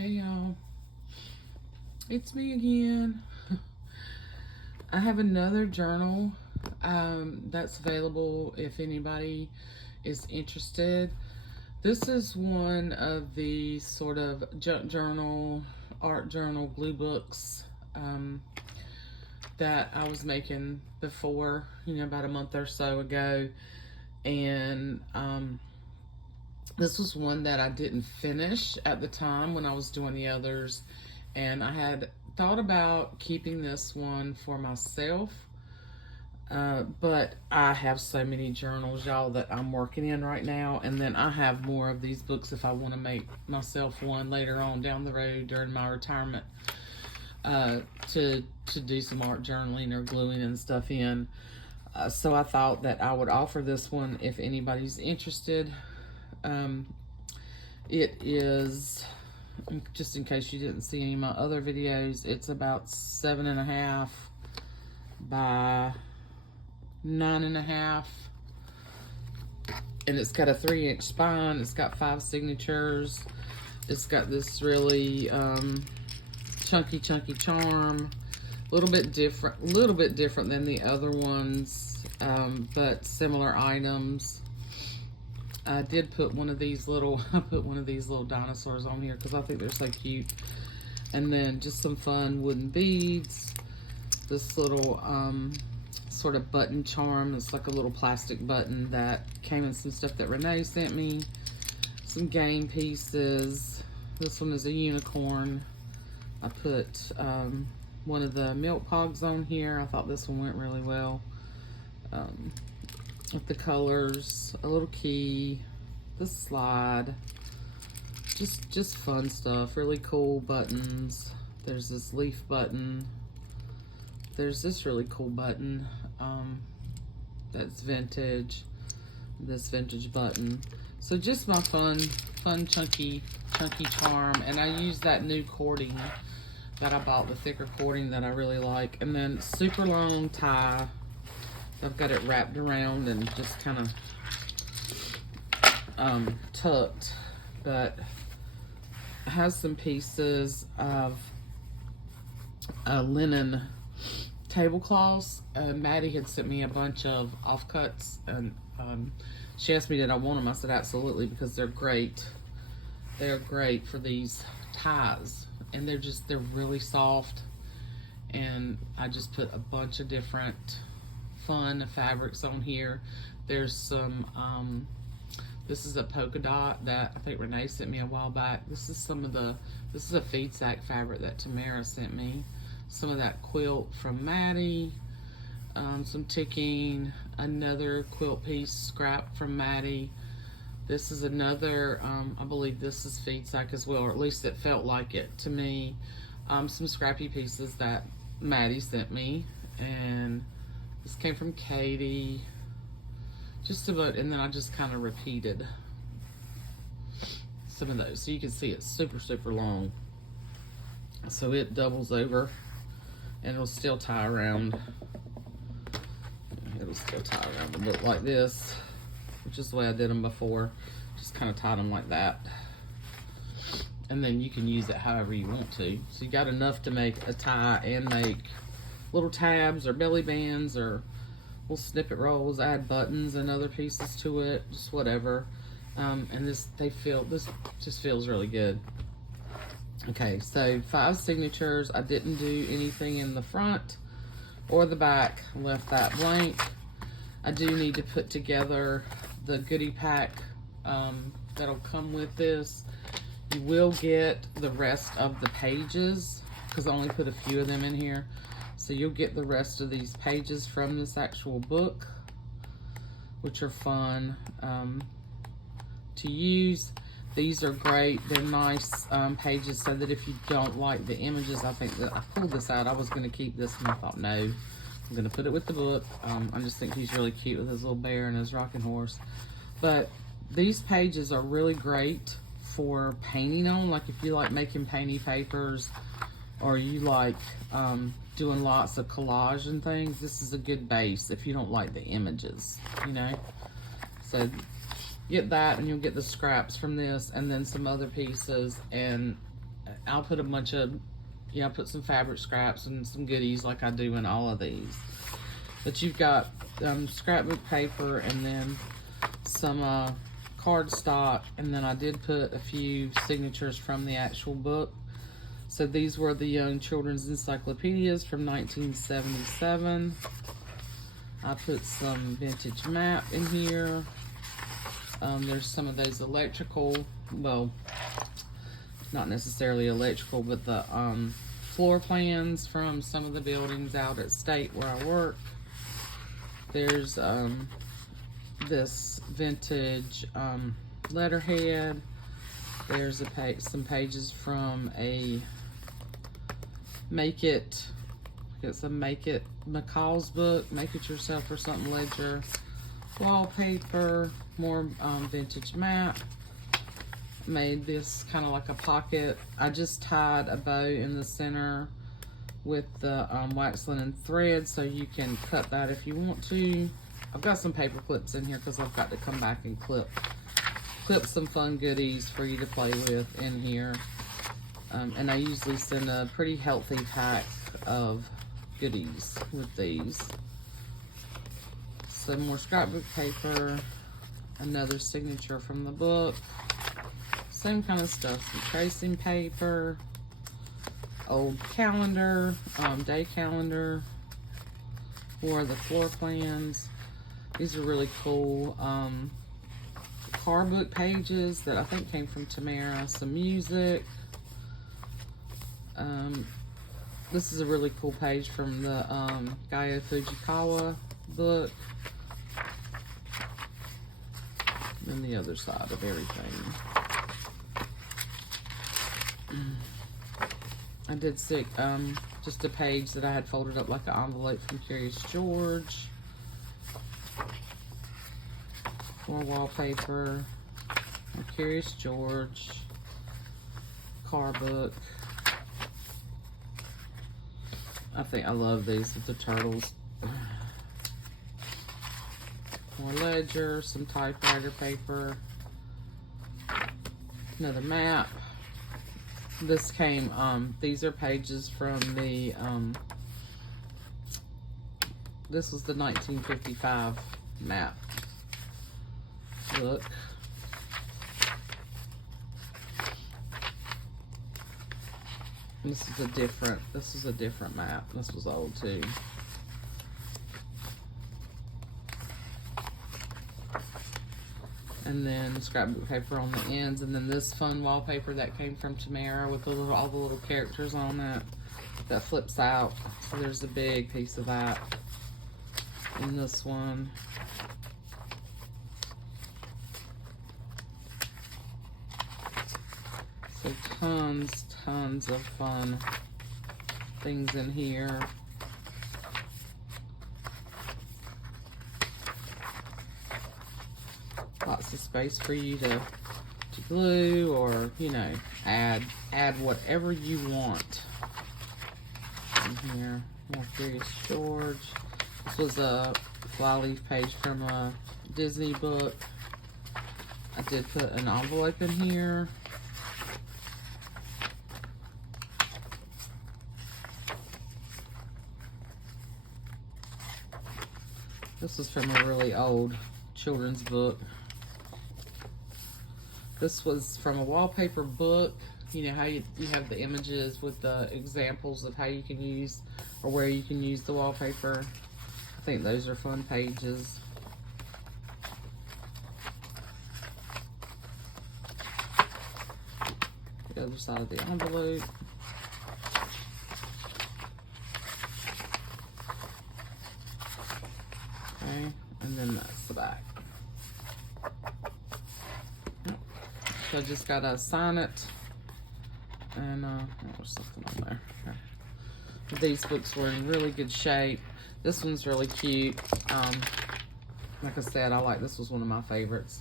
Hey y'all, it's me again. I have another journal that's available if anybody is interested. This is one of the sort of junk journal, art journal, glue books that I was making before, about a month or so ago. And this was one that I didn't finish at the time when I was doing the others, and I had thought about keeping this one for myself, but I have so many journals, y'all, that I'm working in right now, and then I have more of these books if I want to make myself one later on down the road during my retirement, to do some art journaling or gluing and stuff in. So I thought that I would offer this one if anybody's interested. It is, just in case you didn't see any of my other videos, it's about 7.5 by 9.5, and it's got a 3-inch spine. It's got 5 signatures. It's got this really chunky charm, a little bit different than the other ones, but similar items. I did put one of these little, dinosaurs on here because I think they're so cute. And then just some fun wooden beads. This little sort of button charm. It's like a little plastic button that came in some stuff that Renee sent me. Some game pieces. This one is a unicorn. I put one of the milk pogs on here. I thought this one went really well. With the colors, a little key, the slide, just fun stuff. Really cool buttons. There's this leaf button. There's this really cool button that's vintage. This vintage button. So just my fun chunky charm. And I use that new cording that I bought, the thicker cording that I really like. And then super long tie. I've got it wrapped around and just kind of tucked, but it has some pieces of linen tablecloths. Maddie had sent me a bunch of offcuts, and she asked me did I want them. I said absolutely, because they're great. They're great for these ties, and they're really soft. And I just put a bunch of different fun fabrics on here. There's some this is a polka dot that I think Renee sent me a while back. This is a feed sack fabric that Tamara sent me. Some of that quilt from Maddie, some ticking, another quilt piece scrap from Maddie. This is another, I believe this is feed sack as well, or at least it felt like it to me. Some scrappy pieces that Maddie sent me, and this came from Katie. Just about, and then I just kind of repeated some of those. So you can see it's super long. So it doubles over, and it'll still tie around. It'll still tie around the book like this, which is the way I did them before. Just kind of tied them like that. And then you can use it however you want to. So you got enough to make a tie and make little tabs or belly bands or little snippet rolls, add buttons and other pieces to it, just whatever. And this just feels really good. Okay, so 5 signatures. I didn't do anything in the front or the back. I left that blank. I do need to put together the goodie pack that'll come with this. You will get the rest of the pages because I only put a few of them in here. So you'll get the rest of these pages from this actual book, which are fun to use. These are great. They're nice pages so that if you don't like the images, I think that I pulled this out. I was going to keep this, and I thought, no, I'm going to put it with the book. I just think he's really cute with his little bear and his rocking horse. But these pages are really great for painting on. Like if you like making painty papers, or you like doing lots of collage and things, this is a good base if you don't like the images, So get that, and you'll get the scraps from this, and then some other pieces, and I'll put a bunch of, you know, put some fabric scraps and some goodies like I do in all of these. But you've got scrapbook paper and then some cardstock, and then I did put a few signatures from the actual book. So these were the Young Children's Encyclopedias from 1977. I put some vintage map in here. There's some of those electrical, well, not necessarily electrical, but the floor plans from some of the buildings out at State where I work. There's this vintage letterhead. There's some pages from a it's a Make It McCall's book, Make It Yourself or something ledger. Wallpaper, more vintage map. Made this kind of like a pocket. I just tied a bow in the center with the wax linen thread, so you can cut that if you want to. I've got some paper clips in here because I've got to come back and clip some fun goodies for you to play with in here. And I usually send a pretty healthy pack of goodies with these. Some more scrapbook paper, another signature from the book, same kind of stuff, some tracing paper, old calendar, day calendar, or the floor plans. These are really cool car book pages that I think came from Tamara. Some music. This is a really cool page from the Gaio Fujikawa book. And the other side of everything. I did stick just a page that I had folded up like an envelope from Curious George. More wallpaper. More Curious George. Car book. I think I love these with the turtles. More ledger, some typewriter paper. Another map. This came, these are pages from the, this was the 1955 map book. This is a different map. This was old too. And then scrapbook paper on the ends, and then this fun wallpaper that came from Tamara with all the little characters on it that flips out. So there's a big piece of that in this one. So tons of fun things in here. Lots of space for you to glue, or, you know, add whatever you want in here. More Curious George. This was a flyleaf page from a Disney book. I did put an envelope in here. This is from a really old children's book. This was from a wallpaper book. You know how you have the images with the examples of how you can use or where you can use the wallpaper. I think those are fun pages. The other side of the envelope. Okay, and then that's the back. So I just gotta sign it, and there's something on there. Okay. These books were in really good shape. This one's really cute. Like I said, this was one of my favorites.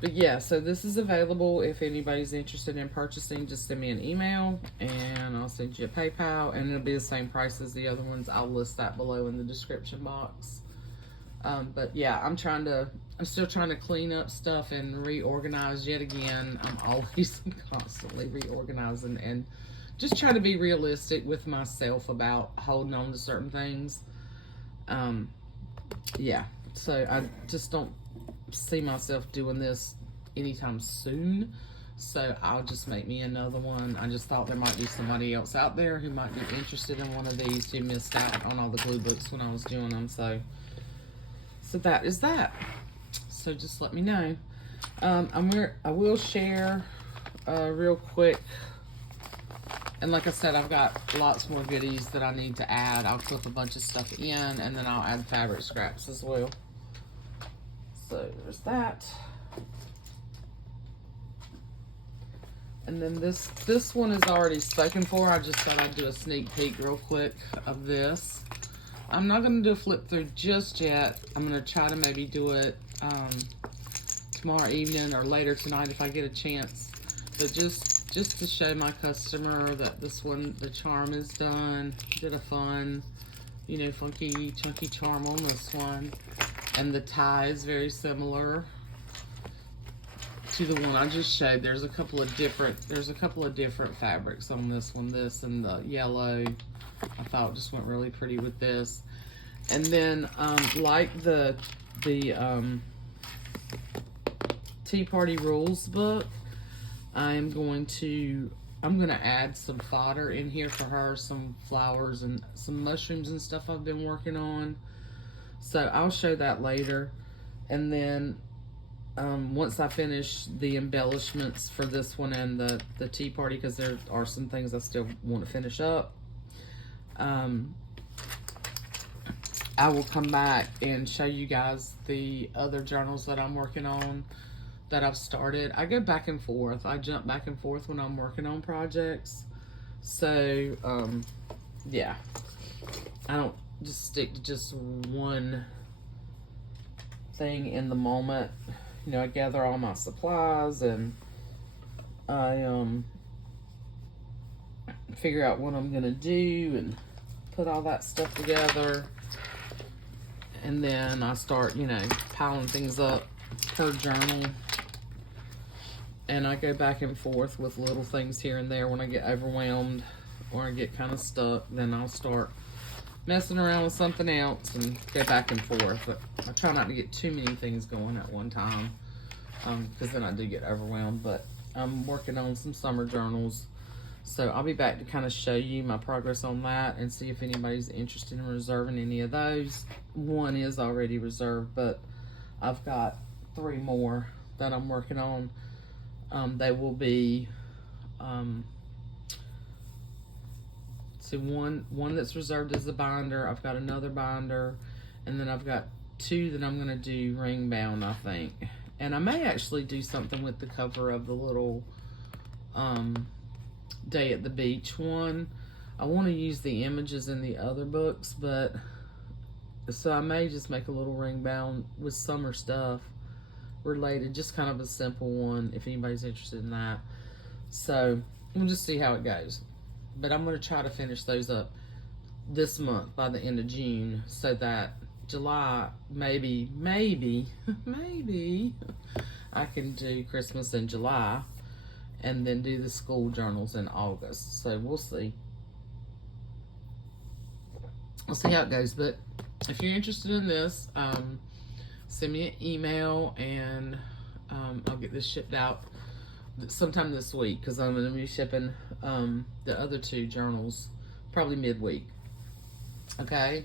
But yeah, so this is available if anybody's interested in purchasing. Just send me an email, and I'll send you a PayPal, and it'll be the same price as the other ones. I'll list that below in the description box. But yeah, I'm still trying to clean up stuff and reorganize yet again. I'm always constantly reorganizing and just trying to be realistic with myself about holding on to certain things. Yeah, so I just don't see myself doing this anytime soon. So I'll just make me another one. I just thought there might be somebody else out there who might be interested in one of these who missed out on all the glue books when I was doing them. So that is that. So just let me know. I will share real quick. And like I said, I've got lots more goodies that I need to add. I'll clip a bunch of stuff in, and then I'll add fabric scraps as well. So there's that. And then this one is already spoken for. I just thought I'd do a sneak peek real quick of this. I'm not going to do a flip through just yet. I'm going to try to maybe do it tomorrow evening or later tonight if I get a chance. But just to show my customer that this one, the charm is done. Did a fun, you know, funky, chunky charm on this one. And the tie is very similar to the one I just showed. There's a couple of different fabrics on this one. This and the yellow, I thought just went really pretty with this. And then like the Tea Party Rules book, I'm gonna add some fodder in here for her, some flowers and some mushrooms and stuff I've been working on. So I'll show that later. And then once I finish the embellishments for this one and the Tea Party, because there are some things I still want to finish up, I will come back and show you guys the other journals that I'm working on that I've started. I go back and forth. I jump back and forth when I'm working on projects. So, yeah. I don't just stick to just one thing in the moment. You know, I gather all my supplies and I figure out what I'm going to do and put all that stuff together. And then I start, you know, piling things up per journal. And I go back and forth with little things here and there. When I get overwhelmed or I get kind of stuck, then I'll start messing around with something else and go back and forth. But I try not to get too many things going at one time, because then I do get overwhelmed. But I'm working on some summer journals. So I'll be back to kind of show you my progress on that and see if anybody's interested in reserving any of those. One is already reserved, but I've got 3 more that I'm working on. They will be, so one that's reserved as a binder. I've got another binder, and then I've got 2 that I'm gonna do ring bound, I think. And I may actually do something with the cover of the little Day at the Beach one. I want to use the images in the other books, but so I may just make a little ring bound with summer stuff related, just kind of a simple one if anybody's interested in that. So we'll just see how it goes. But I'm going to try to finish those up this month by the end of June, so that July, maybe I can do Christmas in July and then do the school journals in August. So we'll see. We'll see how it goes. But if you're interested in this, send me an email and I'll get this shipped out sometime this week, because I'm going to be shipping the other 2 journals probably midweek. Okay?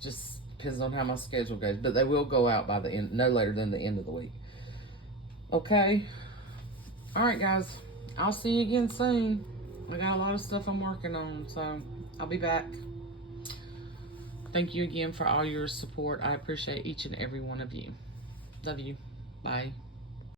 Just depends on how my schedule goes. But they will go out by the end, no later than the end of the week. Okay? Alright guys, I'll see you again soon. I got a lot of stuff I'm working on, so I'll be back. Thank you again for all your support. I appreciate each and every one of you. Love you. Bye.